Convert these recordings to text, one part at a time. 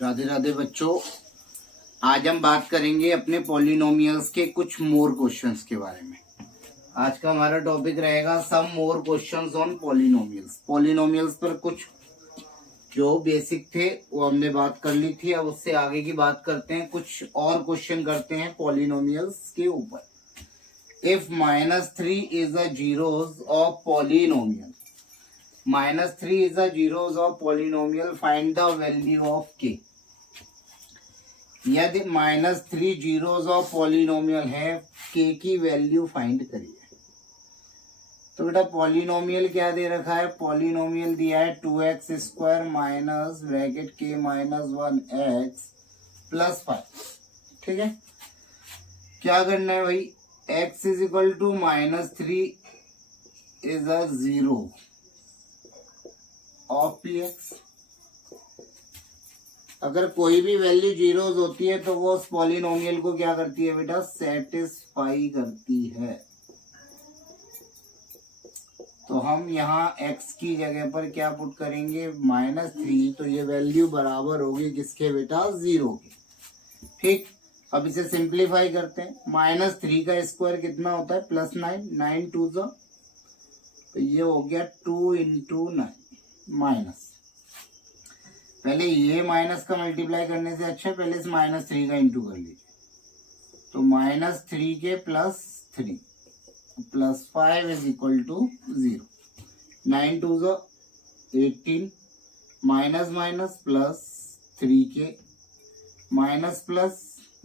राधे राधे बच्चों, आज हम बात करेंगे अपने पॉलिनोमियल्स के कुछ मोर क्वेश्चंस के बारे में। आज का हमारा टॉपिक रहेगा some more questions on polynomials. Polynomials पर कुछ जो बेसिक थे वो हमने बात कर ली थी। अब उससे आगे की बात करते हैं, कुछ और क्वेश्चन करते हैं पॉलिनोमियल्स के ऊपर। If -3 is a zeros of polynomial, -3 is a zeros of polynomial, find the value of k। यदि -3 जीरोस ऑफ पॉलिनोमियल है, k की वैल्यू फाइंड करिए। तो बेटा पॉलिनोमियल क्या दे रखा है? पॉलिनोमियल दिया है 2x square minus bracket k minus 1x plus 5। ठीक है, क्या करना है भाई? x is equal to -3 is a zero of px। अगर कोई भी वैल्यू जीरोस होती है तो वो उस पॉलिनोमियल को क्या करती है बेटा? सेटिस्फाई करती है। तो हम यहाँ x की जगह पर क्या पुट करेंगे? -3। तो ये वैल्यू बराबर होगी किसके बेटा? 0 के। ठीक, अब इसे सिंप्लीफाई करते हैं। -3 का स्क्वायर कितना होता है? +9, 9 2 ज़ा, तो ये हो गया 2 × 9 माइनस। पहले ये माइनस का मल्टीप्लाई करने से अच्छा पहले इस -3 का इंटू कर लीजिए। तो -3 के +3 +5 इज इक्वल टू 0। 9 2 ज़ा 18 माइनस माइनस प्लस 3 के minus plus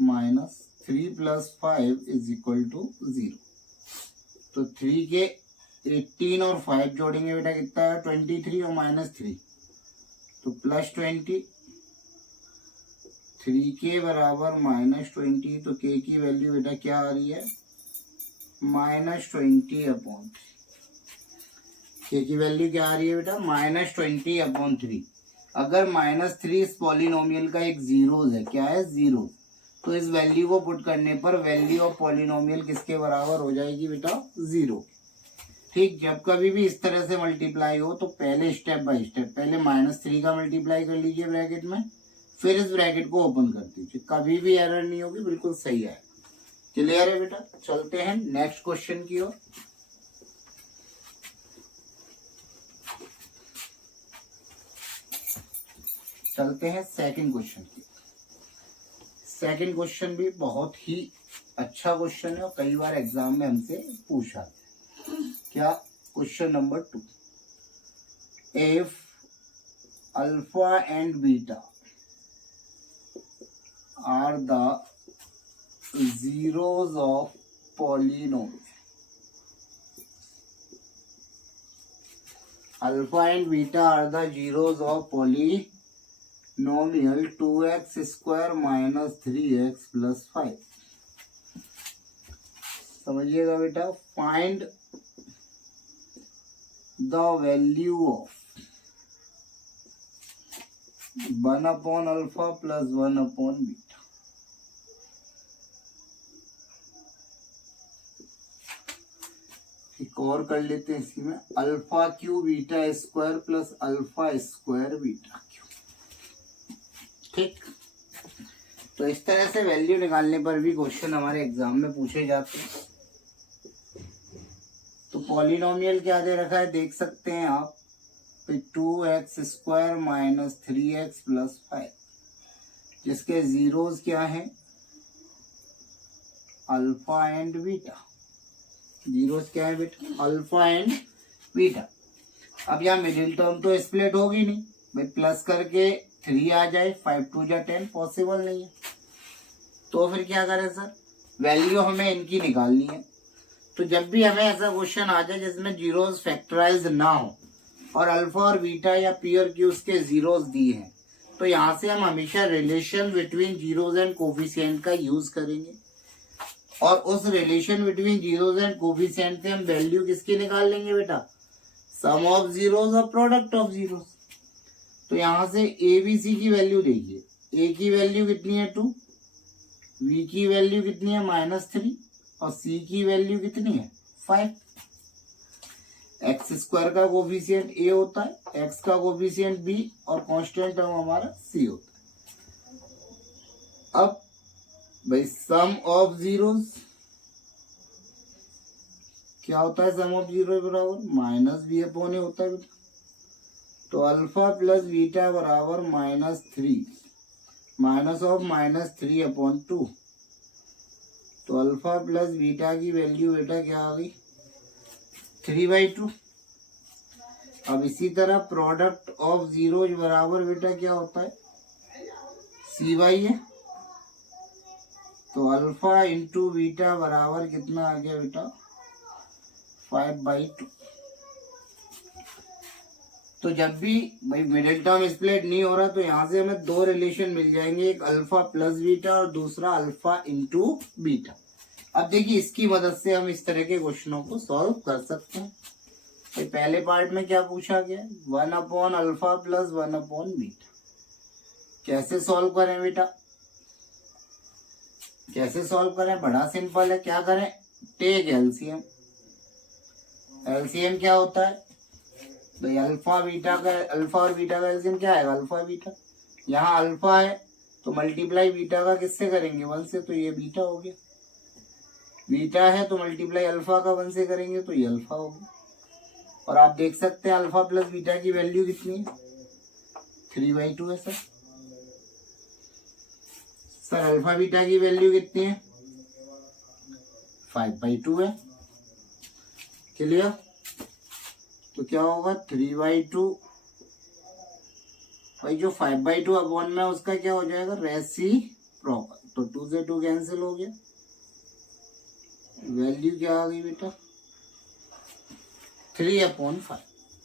minus 3 + 5 is equal to 0। तो 3 के 18 और 5 जोड़ेंगे बेटा कितना है? 23 और -3 तो +20। 3 के बराबर -20, तो k की वैल्यू बेटा क्या आ रही है? -20/3। k की वैल्यू क्या आ रही है बेटा? -20/3। अगर -3 इस पॉलिनोमियल का एक जीरोस है, क्या है? जीरो, तो इस वैल्यू को पुट करने पर वैल्यू ऑफ पॉलिनोमियल किसके बराबर हो जाएगी बेटा? 0। ठीक, जब कभी भी इस तरह से मल्टीप्लाई हो तो पहले स्टेप बाय स्टेप पहले -3 का मल्टीप्लाई कर लीजिए ब्रैकेट में, फिर इस ब्रैकेट को ओपन कर दीजिए। कभी भी एरर नहीं होगी, बिल्कुल सही है। क्लियर है बेटा? चलते हैं नेक्स्ट क्वेश्चन की ओर। चलते हैं सेकंड क्वेश्चन की। सेकंड क्वेश्चन भी बहुत ही अच्छा क्वेश्चन है और कई बार एग्जाम में हमसे पूछा है। क्या? Question number 2, if alpha and beta are the zeros of polynomial, alpha and beta are the zeros of polynomial 2x square minus 3x plus 5। समझिएगा बेटा, फाइंड द वैल्यू ऑफ 1/अल्फा प्लस 1/बीटा। एक और कर लेते हैं इसी में, alpha cube beta square plus alpha square beta cube. ठीक, तो इस तरह से वैल्यू निकालने पर भी क्वेश्चन हमारे एग्जाम में पूछे जाते हैं। तो पॉलिनोमियल क्या दे रखा है देख सकते हैं आप, 2x square minus 3x plus 5, जिसके जीरोस क्या है? Alpha and beta. जीरोस क्या है बेटा? Alpha and beta. अब यहाँ मिडिल टर्म तो स्प्लिट होगी नहीं भाई, प्लस करके 3 आ जाए, 5 2 जा 10, पॉसिबल नहीं है। तो फिर क्या करें सर? वैल्यू हमें इनकी निकालनी है। तो जब भी हमें ऐसा क्वेश्चन आ जाए जिसमें जीरोस फैक्टराइज ना हो और अल्फा और बीटा या पी और क्यू के जीरोस दिए हैं, तो यहाँ से हम हमेशा relation between zeros and coefficient का यूज करेंगे और उस relation between zeros and coefficient से हम वैल्यू किसकी निकाल लेंगे बेटा? सम ऑफ जीरोस और प्रोडक्ट ऑफ जीरोस। तो यहाँ से ए बी सी की वैल्यू देखिए, ए की वैल्यू कितनी है? 2, बी की वैल्यू कितनी है? -3 और सी की वैल्यू कितनी है? 5। एक्स स्क्वायर का कोफिशिएंट ए होता है, एक्स का कोफिशिएंट बी और कांस्टेंट टर्म हमारा सी होता है। अब भाई सम ऑफ जीरोस क्या होता है? सम ऑफ जीरो बराबर माइनस बी अपॉन ए होता है बेटा। तो अल्फा प्लस बीटा बराबर -3 माइनस ऑफ -3 अपॉन 2। तो अल्फा प्लस बीटा की वैल्यू बेटा क्या आ गई? 3/2। अब इसी तरह प्रोडक्ट ऑफ जीरो बराबर बेटा क्या होता है? C/A। तो अल्फा इंटू बीटा बराबर कितना आ गया बेटा? 5/2। तो जब भी भाई मिडिल टर्म स्प्लिट नहीं हो रहा तो यहाँ से हमें दो रिलेशन मिल जाएंगे, एक अल्फा प्लस बीटा और दूसरा अल्फा इंटू बीटा। अब देखिए इसकी मदद से हम इस तरह के क्वेश्चनों को सॉल्व कर सकते हैं। भाई पहले पार्ट में क्या पूछा गया? 1 upon alpha plus 1 upon beta. कैसे सॉल्व करें बेटा? कैसे सॉल्व करें? बड़ा सिंपल है। क्या करें? Take LCM. एलसीएम क्या होता है भाई? अल्फा और बीटा का एलसीएम क्या है? Alpha beta. यहाँ अल्फा है तो मल्टीप्लाई बीटा का किससे करेंगे? 1 से, तो ये बीटा हो गया। बीटा है तो मल्टीप्लाई अल्फा का 1 से करेंगे तो ये अल्फा हो गया। और आप देख सकते हैं अल्फा प्लस बीटा की वैल्यू कितनी है? 3/2 है सर। अल्फा बीटा की वैल्यू कितनी है? 5/2 है। क्लियर? तो क्या होगा? 3/2 भाई जो 5/2 अपॉन में उसका क्या हो जाएगा? रेसिप्रोकल। तो 2 से 2 कैंसिल हो गया। वैल्यू क्या आ गई बेटा? 3/5।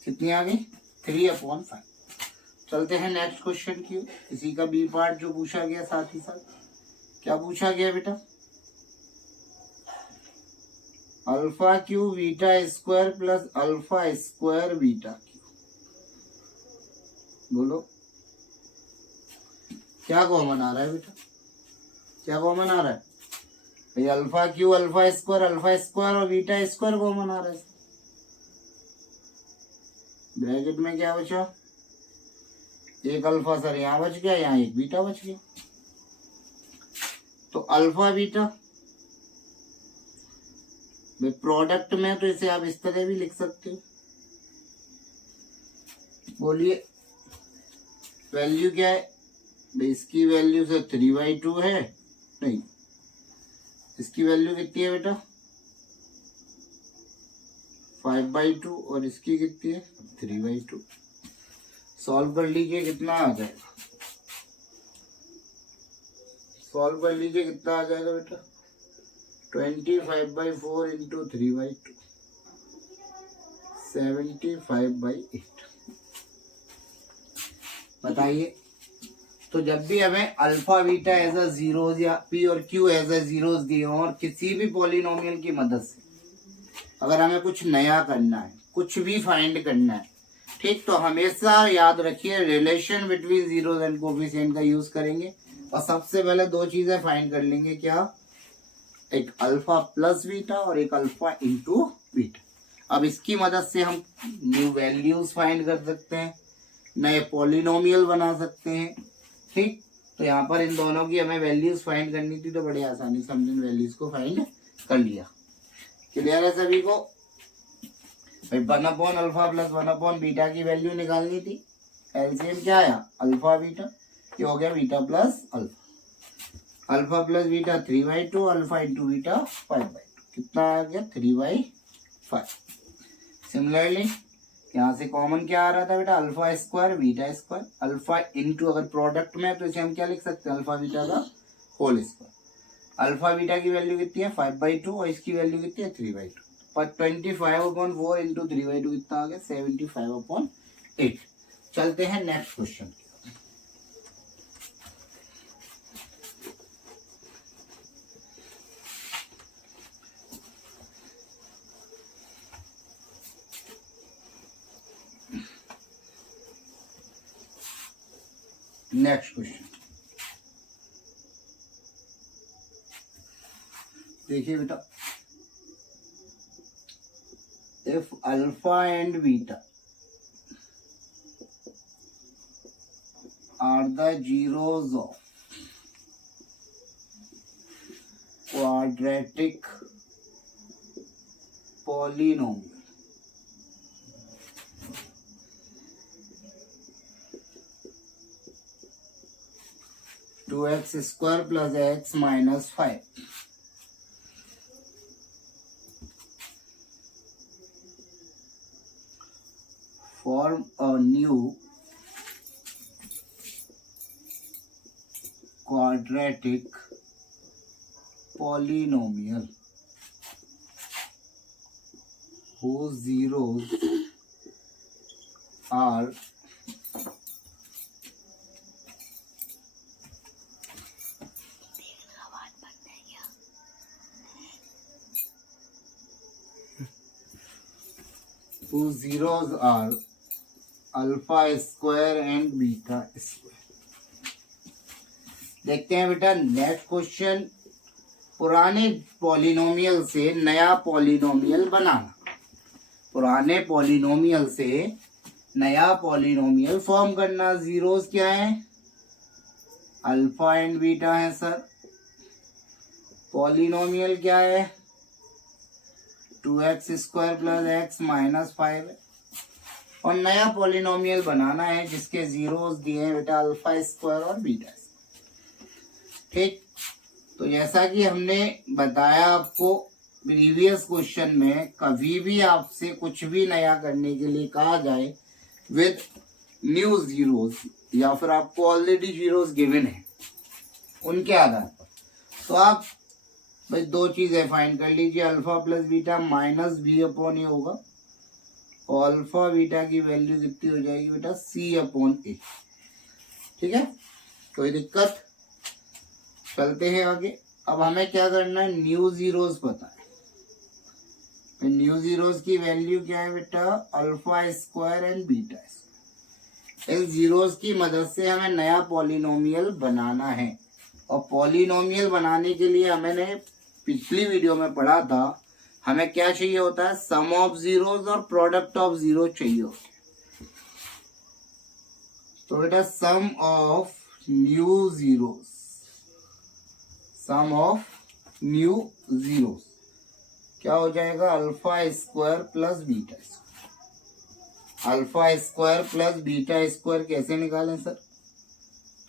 कितनी आ गई? 3/5। चलते हैं नेक्स्ट क्वेश्चन की। इसी का बी पार्ट जो पूछा गया साथ ही साथ। क्या पूछा गया बेटा? Alpha cube beta square plus alpha square beta Q. बोलो क्या कॉमन आ रहा है बेटा? क्या कॉमन आ रहा है भाई? अल्फा क्यू अल्फा स्क्वायर और बीटा स्क्वायर कॉमन आ रहा है। ब्रैकेट में क्या बचा? एक अल्फा सर यहाँ बच गया, यहाँ एक बीटा बच गया। तो अल्फा बीटा भाई प्रोडक्ट में तो इसे आप इस तरह भी लिख सकते हो। बोलिए वैल्यू क्या है भाई? इसकी वैल्यू से 3/2 है। नहीं, इसकी वैल्यू कितनी है बेटा? 5/2 और इसकी कितनी है? 3/2। सॉल्व कर लीजिए कितना आ जाएगा? सॉल्व कर लीजिए कितना आ जाएगा बेटा? 25/4 इंटू 3/2 75/8। बताइए। तो जब भी हमें alpha beta as a zeros या पी और क्यू एज अ जीरोस दिए हों और किसी भी पॉलिनोमियल की मदद से अगर हमें कुछ नया करना है, कुछ भी फाइंड करना है, ठीक, तो हमेशा याद रखिए relation between zeros and coefficient का यूज करेंगे। और सबसे पहले दो चीजें फाइंड कर लेंगे। क्या? एक अल्फा प्लस बीटा और एक अल्फा इंटू बीटा। अब इसकी मदद से हम न्यू वैल्यूज फाइंड कर सकते हैं, नए पॉलिनोमियल बना सकते हैं। ठीक, तो यहाँ पर इन दोनों की हमें वैल्यूज फाइंड करनी थी तो बड़े आसानी से हमने वैल्यूज को फाइंड कर लिया। क्लियर है सभी को? भाई 1 upon alpha plus 1 upon beta की वैल्यू निकालनी थी। एलसीएम क्या आया? Alpha beta. ये हो गया beta plus alpha. Alpha plus beta 3/2, alpha into beta 5/2। कितना आ गया? 3/5। सिमिलरली यहाँ से कॉमन क्या आ रहा था बेटा? Alpha square beta square. Alpha into अगर प्रोडक्ट में है तो इसे हम क्या लिख सकते हैं? अल्फा बीटा का होल स्क्वायर। अल्फा बीटा की वैल्यू कितनी है? 5/2 और इसकी वैल्यू कितनी है? 3/2। पर 25/4 इंटू 3/2 कितना आ गया? 75/8। चलते हैं नेक्स्ट क्वेश्चन। नेक्स्ट क्वेश्चन देखिए बेटा, if alpha and beta are the zeros of quadratic polynomial. Two x square plus x minus 5 form a new quadratic polynomial whose zeros are alpha square and beta square. देखते हैं बेटा next question, पुराने polynomial से नया polynomial बनाना। पुराने polynomial से नया polynomial form करना। जीरोस क्या है? अल्फा एंड बीटा है सर। पॉलिनोमियल क्या है? 2x square plus x minus 5 है। और नया पॉलिनोमियल बनाना है जिसके जीरोस दिए हैं बेटा अल्फा स्क्वायर और बीटा। ठीक, तो जैसा कि हमने बताया आपको प्रीवियस क्वेश्चन में, कभी भी आपसे कुछ भी नया करने के लिए कहा जाए विद न्यू जीरोस या फिर आपको ऑलरेडी जीरोस गिवन है उनके आधार पर, तो आप बस दो चीजें फाइंड कर लीजिए, alpha plus beta minus B upon A होगा और अल्फा बीटा की वैल्यू कितनी हो जाएगी बेटा? सी अपॉन ए। ठीक है, कोई दिक्कत? चलते हैं आगे। अब हमें क्या करना है? न्यू जीरोस पता है, तो न्यू जीरोस की वैल्यू क्या है बेटा? Alpha square and beta square. In zeros की मदद से हमें नया पॉलिनोमियल बनाना है। और पॉलिनोमियल बनाने के लिए हमने पिछली वीडियो में पढ़ा था, हमें क्या चाहिए होता है? सम ऑफ जीरोस और प्रोडक्ट ऑफ जीरो चाहिए होता है। तो बेटा sum of new zeros, sum of new zeros क्या हो जाएगा? Alpha square plus beta square. Alpha square plus beta square कैसे निकालें सर?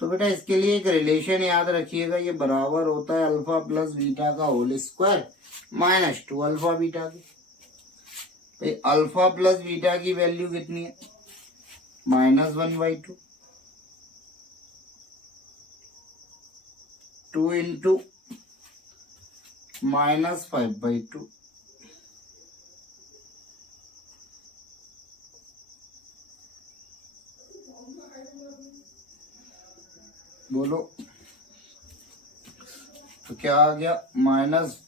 तो बेटा इसके लिए एक रिलेशन याद रखिएगा, ये बराबर होता है अल्फा प्लस बीटा का whole square minus 2 alpha beta की। तो अल्फा प्लस बीटा की वैल्यू कितनी है? -1/2, 2 इंटू -5/2 बोलो। तो क्या आ गया? माइनस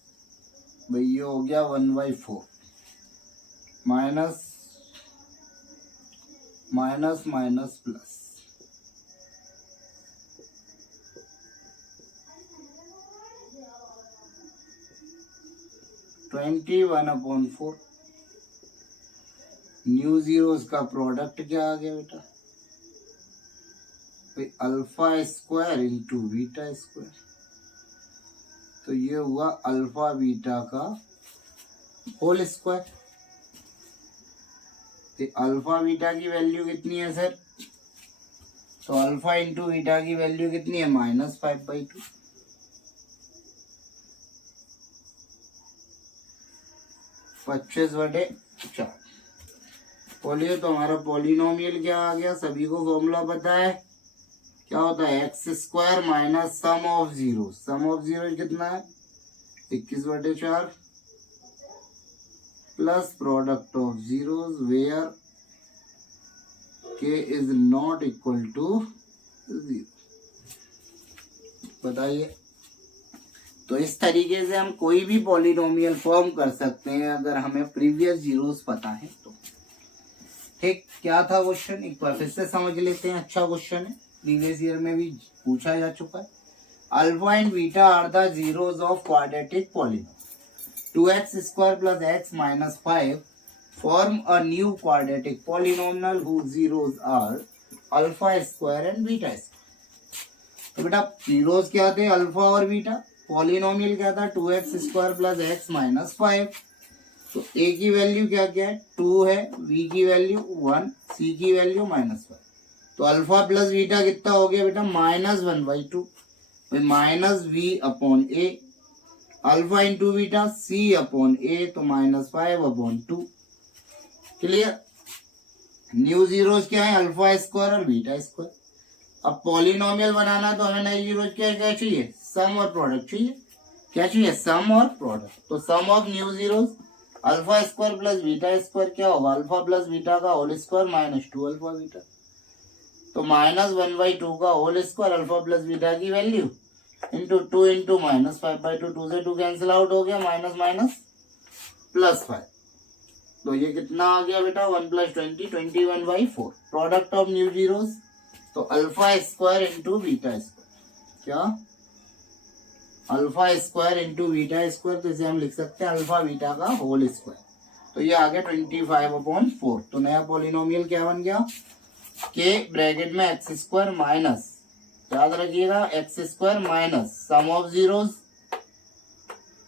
भैया हो गया 1/4 minus minus minus plus, (21/4). New zeros का प्रोडक्ट क्या आ गया बेटा? Alpha square into beta square. तो ये हुआ अल्फा बीटा का होल स्क्वायर। तो अल्फा बीटा की वैल्यू कितनी है सर? तो अल्फा इंटू बीटा की वैल्यू कितनी है? -5/2। (25/4). बोलिए तो हमारा पॉलिनोमियल क्या आ गया? सभी को फॉर्मूला पता है, क्या होता है? X square minus sum of zero. Sum of zero कितना है? 21/4 plus product of zeros where k is not equal to 0। बताइए। तो इस तरीके से हम कोई भी पॉलिनोमियल फॉर्म कर सकते हैं अगर हमें प्रीवियस जीरोस पता है तो। ठीक, क्या था क्वेश्चन? एक बार फिर से समझ लेते हैं। अच्छा क्वेश्चन है, प्रीवियस ईयर में भी पूछा जा चुका है। Alpha and beta are the zeros of quadratic polynomial. 2x square plus x minus 5 form a new quadratic polynomial whose zeros are alpha square and beta square. तो बेटा जीरोस क्या थे? अल्फा और बीटा। पॉलिनोमियल क्या था 2x² plus x minus 5। तो a की value क्या क्या है 2 है, v की वैल्यू 1, c की वैल्यू -5। तो अल्फा प्लस बीटा कितना हो गया बेटा -1/2 minus v upon a। Alpha into beta c upon a तो -5/2। क्लियर। न्यू जीरोस क्या है अल्फा स्क्वायर और बीटा स्क्वायर। अब पॉलिनोमियल बनाना तो हमें नई जीरोस क्या क्या चाहिए सम और प्रोडक्ट चाहिए। क्या चाहिए सम और प्रोडक्ट। तो sum of new zeros alpha square plus beta square क्या होगा अल्फा प्लस बीटा का होल स्क्वायर -2 अल्फा बीटा। तो -1/2 का whole square alpha plus beta की वैल्यू इंटू 2 इंटू -5/2। 2 से 2 कैंसिल आउट हो गया माइनस माइनस +5। तो ये कितना आ गया बेटा 1 + 20 21/4। प्रोडक्ट ऑफ न्यू जीरोस तो alpha square into beta square क्या alpha square into beta square. तो इसे हम लिख सकते हैं अल्फा बीटा का होल स्क्वायर। तो ये आ गया 25/4। तो नया पॉलिनोमियल क्या बन गया के ब्रैकेट में x² माइनस याद रखिएगा x² minus sum of zeros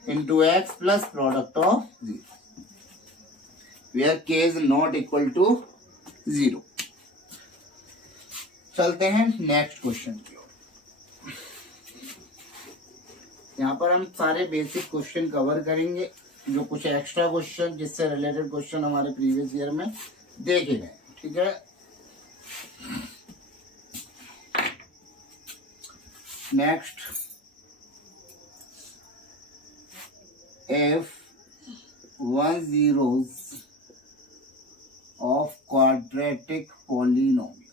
into x plus product of zero where k is not equal to 0। चलते हैं नेक्स्ट क्वेश्चन की ओर। यहाँ पर हम सारे बेसिक क्वेश्चन कवर करेंगे जो कुछ एक्स्ट्रा क्वेश्चन जिससे रिलेटेड क्वेश्चन हमारे प्रीवियस ईयर में देखे गए। ठीक है next if 1 zeros of quadratic polynomial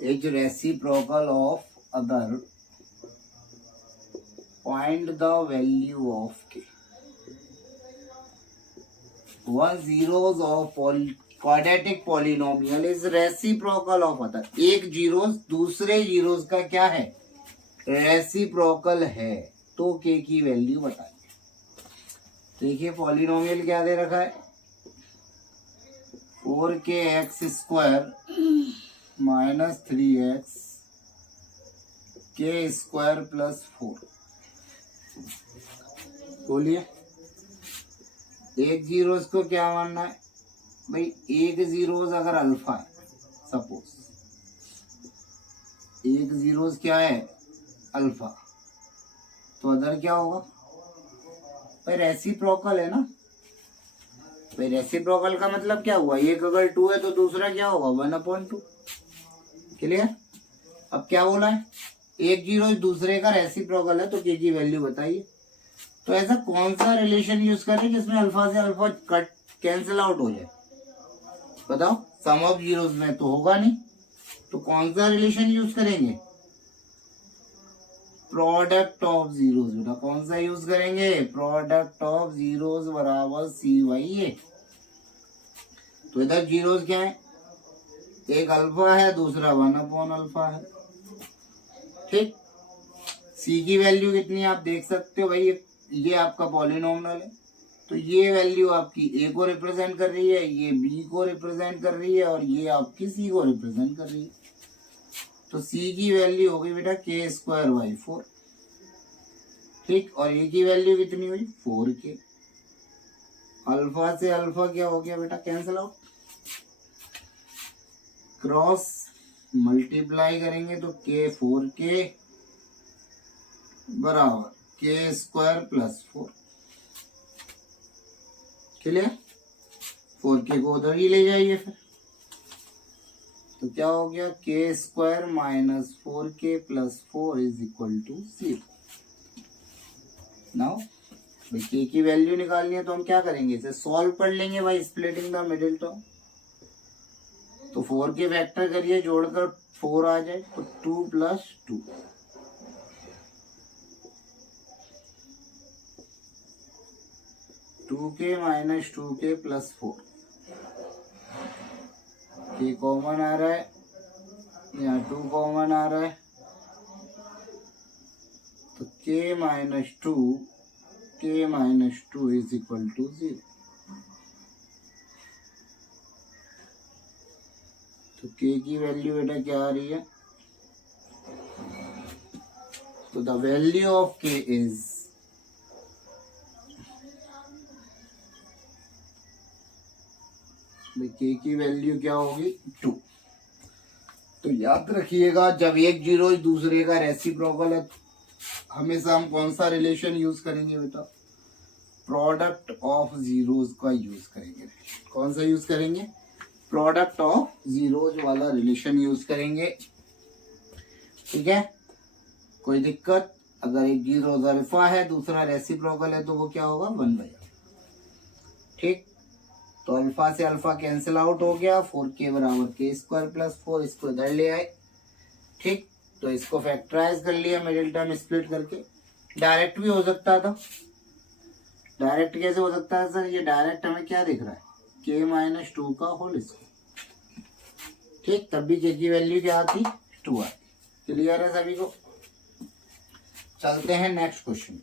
is reciprocal of other find the value of k। 1 zeros of quadratic polynomial is reciprocal of other। एक जीरोस दूसरे जीरोस का क्या है रेसिप्रोकल है। तो k की वैल्यू बताइए। देखिए पॉलिनोमियल क्या दे रखा है 4kx² minus 3x k² plus 4। बोलिए एक जीरोस को क्या मानना है भाई एक जीरोस अगर अल्फा है सपोज एक जीरोस क्या है अल्फा तो अदर क्या होगा भाई रेसिप्रोकल है ना। भाई रेसिप्रोकल का मतलब क्या हुआ एक अगर 2 है तो दूसरा क्या होगा 1/2। क्लियर। अब क्या बोला है एक जीरो दूसरे का रेसिप्रोकल है तो के की वैल्यू बताइए। तो ऐसा कौन सा रिलेशन यूज करें जिसमें अल्फा से अल्फा कट कैंसिल आउट हो जाए बताओ। सम ऑफ जीरोस में तो होगा नहीं तो कौन सा रिलेशन यूज करेंगे प्रोडक्ट ऑफ जीरोस। बेटा कौन सा यूज करेंगे प्रोडक्ट ऑफ जीरोस बराबर c/a। तो इधर जीरोस क्या है एक अल्फा है दूसरा 1/अल्फा है। ठीक c की वैल्यू कितनी आप देख सकते हो भाई ये आपका पॉलिनोमियल है तो ये वैल्यू आपकी a को रिप्रेजेंट कर रही है ये b को रिप्रेजेंट कर रही है और ये आपकी c को रिप्रेजेंट कर रही है। तो c की वैल्यू हो गई बेटा k²/4। ठीक और a की वैल्यू कितनी हुई 4k। अल्फा से अल्फा क्या हो गया बेटा कैंसिल आउट क्रॉस मल्टीप्लाई करेंगे तो k4k बराबर k² प्लस 4। क्लियर। 4k को उधर ही ले जाइए फिर तो क्या हो गया k² minus 4k plus 4 is equal to 0। Now भाई k की वैल्यू निकालनी है तो हम क्या करेंगे इसे सॉल्व कर लेंगे भाई स्प्लिटिंग द मिडिल टर्म। तो 4 के फैक्टर करिए, जोड़कर 4 आ जाए तो 2 + 2, 2k - 2k + 4, k कॉमन आ रहा है, यहाँ 2 कॉमन आ रहा है, तो k - 2 = 0। तो k की वैल्यू बेटा क्या आ रही है? तो the value of k is k की वैल्यू क्या होगी? 2। तो याद रखिएगा, जब एक जीरो दूसरे का रेसिप्रोकल है हमेशा हम कौन सा रिलेशन यूज करेंगे बेटा? प्रोडक्ट ऑफ जीरोज का यूज करेंगे। कौन सा यूज करेंगे? प्रोडक्ट ऑफ जीरोज वाला रिलेशन यूज करेंगे। ठीक है, कोई दिक्कत? अगर एक जीरो अल्फा है, दूसरा रेसिप्रोकल है, तो वो क्या होगा? 1/। ठीक, तो अल्फा से अल्फा कैंसिल आउट हो गया, 4k = k² + 4, इसको इधर ले आए। ठीक, तो इसको फैक्टराइज कर लिया मिडिल टर्म स्प्लिट करके। डायरेक्ट भी हो सकता था। डायरेक्ट कैसे हो सकता है सर? ये डायरेक्ट हमें क्या दिख रहा है? k - 2 का होल स्क्वायर। ठीक, तब भी k की वैल्यू क्या आती? 2 आती। क्लियर है सभी को? चलते हैं नेक्स्ट क्वेश्चन।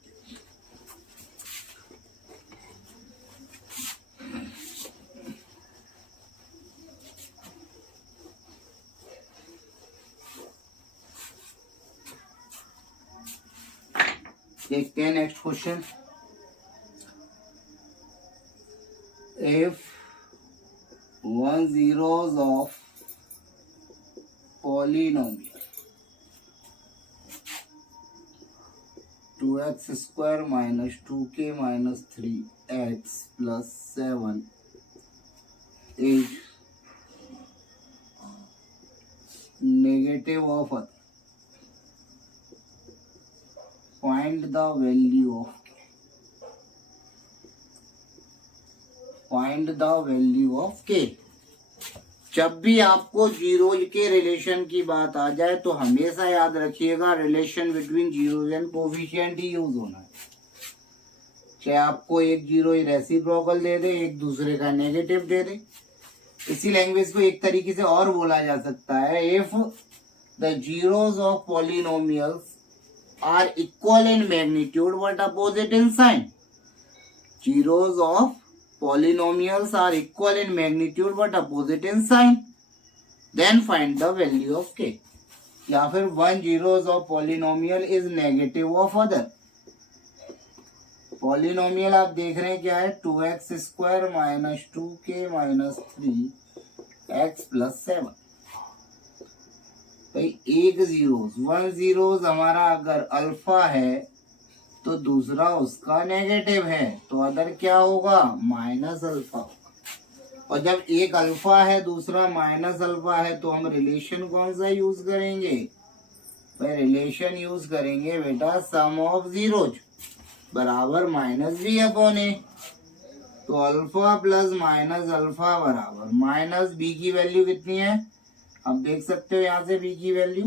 देखते हैं next question. If 1 zeros of polynomial 2x² - 2k - 3x + 7 is negative of other, find the value of k. Find the value of k. जब भी आपको जीरोज के रिलेशन की बात आ जाए तो हमेशा याद रखिएगा relation between zeros and coefficient he use होना है। चाहे आपको एक जीरो रेसिप्रोकल दे दे, एक दूसरे का नेगेटिव दे दे। इसी लैंग्वेज को एक तरीके से और बोला जा सकता है, if the zeros of polynomials are equal in magnitude but opposite in sign. Zeros of polynomials are equal in magnitude but opposite in sign. Then find the value of k. या फिर 1 zeros of polynomial is negative of other. Polynomial आप देख रहे हैं क्या है? 2x² - 2k - 3x + 7। भाई एक जीरोस 1 zeros हमारा अगर अल्फा है तो दूसरा उसका नेगेटिव है, तो अदर क्या होगा? -अल्फा। और जब एक अल्फा है दूसरा -अल्फा है तो हम रिलेशन कौन सा यूज करेंगे? भाई रिलेशन यूज करेंगे बेटा सम ऑफ जीरोज बराबर -b/a। तो अल्फा प्लस -अल्फा बराबर -b की वैल्यू कितनी है? अब देख सकते हो यहाँ से b की वैल्यू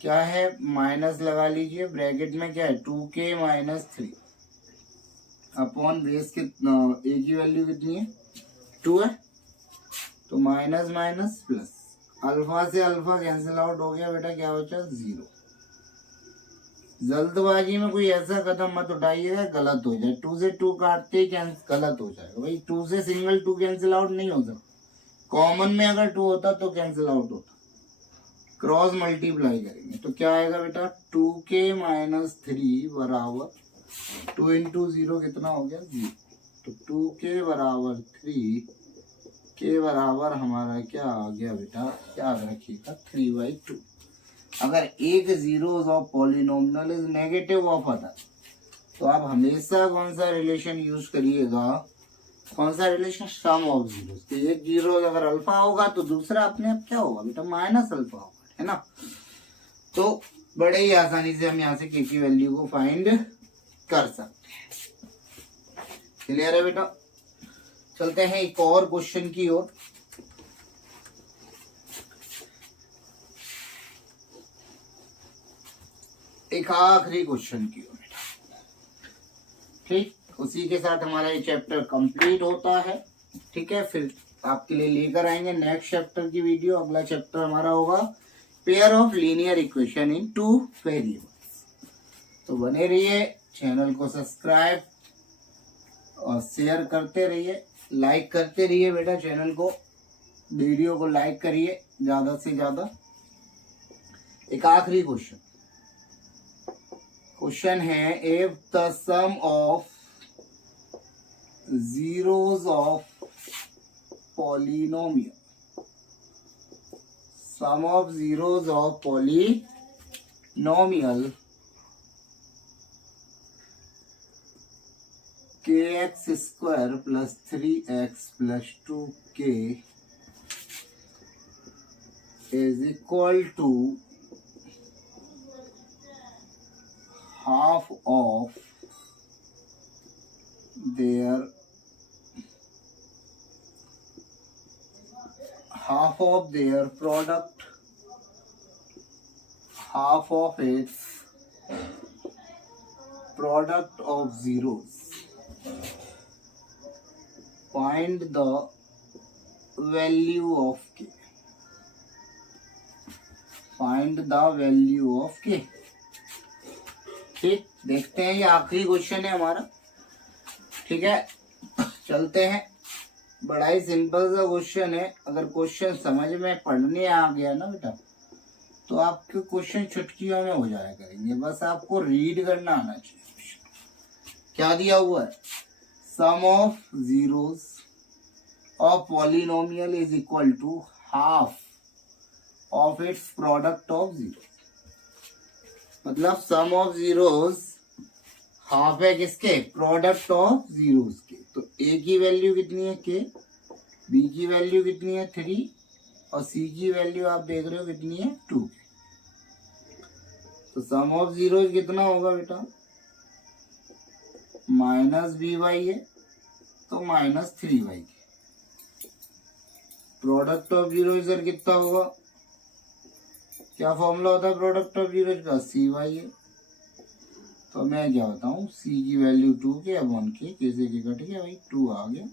क्या है? माइनस लगा लीजिए, ब्रैकेट में क्या है? 2k - 3 अपॉन बेस कितना? a की वैल्यू कितनी है? 2 है, तो माइनस माइनस प्लस, अल्फा से अल्फा कैंसिल आउट हो गया बेटा, क्या बचा? 0। जल्दबाजी में कोई ऐसा कदम मत उठाइएगा गलत हो जाए। 2 से 2 काटते ही गलत हो जाएगा। भाई 2 से सिंगल 2 कैंसिल आउट नहीं होता। कॉमन में अगर 2 होता तो कैंसिल आउट होता। क्रॉस मल्टीप्लाई करेंगे तो क्या आएगा बेटा? 2k - 3 बराबर 2 × 0 कितना हो गया? 0। तो 2k = 3, k बराबर हमारा क्या आ गया बेटा? याद रखिएगा 3/2। अगर एक zeros of polynomial is negative of other, तो आप हमेशा कौन सा रिलेशन यूज करिएगा? कौन सा रिलेशन? Some of zeros. तो एक जीरो अगर अल्फा होगा तो दूसरा अपने आप क्या होगा बेटा? -अल्फा होगा, है ना। तो बड़े ही आसानी से हम यहाँ से k की वैल्यू को फाइंड कर सकते हैं। क्लियर है बेटा? चलते हैं एक और क्वेश्चन की ओर। एक आखिरी क्वेश्चन की ओर बेटा। ठीक, उसी के साथ हमारा ये चैप्टर कंप्लीट होता है। ठीक है, फिर आपके लिए लेकर आएंगे नेक्स्ट चैप्टर की वीडियो। अगला चैप्टर हमारा होगा pair of linear equation in 2 variables. तो बने रहिए, चैनल को सब्सक्राइब और शेयर करते रहिए, लाइक करते रहिए बेटा चैनल को, वीडियो को लाइक करिए ज्यादा से ज्यादा। एक आखिरी क्वेश्चन है, if the sum of zeros of polynomial, sum of zeros of polynomial kx square plus 3x plus 2k is equal to half of their product, half of its product of zeros. Find the value of k. Find the value of k. ठीक, देखते हैं, ये आखिरी question है हमारा। ठीक है, चलते हैं। बड़ा ही सिंपल सा क्वेश्चन है। अगर क्वेश्चन समझ में पढ़ने आ गया ना बेटा, तो आपके क्वेश्चन चुटकियों में हो जाया करेंगे। बस आपको रीड करना आना चाहिए। क्या दिया हुआ है, sum of zeros of polynomial is equal to half of its product of zero. मतलब सम ऑफ जीरोस हाफ है किसके, प्रोडक्ट ऑफ जीरोस के। तो ए की वैल्यू कितनी है के, बी की वैल्यू कितनी है 3 और सी की वैल्यू आप देख रहे हो कितनी है 2। तो सम ऑफ जीरोस कितना होगा बेटा, माइनस बी वाई है तो minus 3y। Product of zero इधर कितना होगा, क्या फॉर्मूला होता है प्रोडक्ट ऑफ जीरो का, सी वाई है। तो मैं क्या बताऊं, सी की वैल्यू 2 के अपॉन के, कैसे के कट गया भाई, 2 आ गया।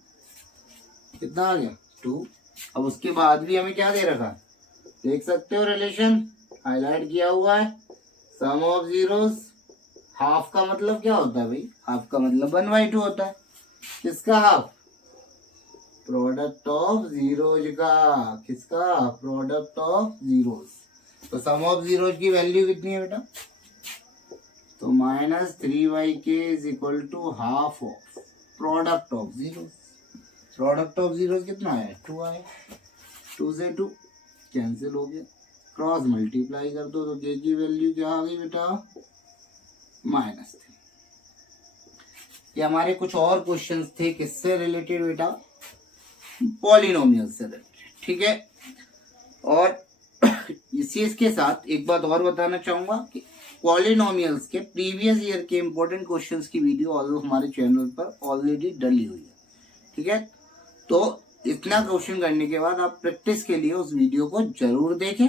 कितना आ गया 2। अब उसके बाद भी हमें क्या दे रखा है, देख सकते हो रिलेशन हाईलाइट किया हुआ है, सम ऑफ जीरोस। हाफ का मतलब क्या होता है भाई, हाफ का मतलब 1/2 होता है। किसका हाफ, प्रोडक्ट ऑफ जीरोज का। किसका, प्रोडक्ट ऑफ जीरोस। तो सम ऑफ जीरोज की वैल्यू कितनी है बेटा, तो minus 3y is equal to half of product of zeros. Product of zeros कितना है 2 आया, 2 से 2 कैंसिल हो गया, क्रॉस मल्टीप्लाई कर दो तो k की वैल्यू क्या आ गई बेटा, -3। ये हमारे कुछ और क्वेश्चंस थे किससे रिलेटेड बेटा, पॉलिनोमियल से रिलेटेड। ठीक है, और इसी के साथ एक बात और बताना चाहूंगा कि पॉलिनोमियल्स के प्रीवियस ईयर के इंपॉर्टेंट क्वेश्चंस की वीडियो हमारे चैनल पर ऑलरेडी डली हुई है। ठीक है, तो इतना क्वेश्चन करने के बाद आप प्रैक्टिस के लिए उस वीडियो को जरूर देखें।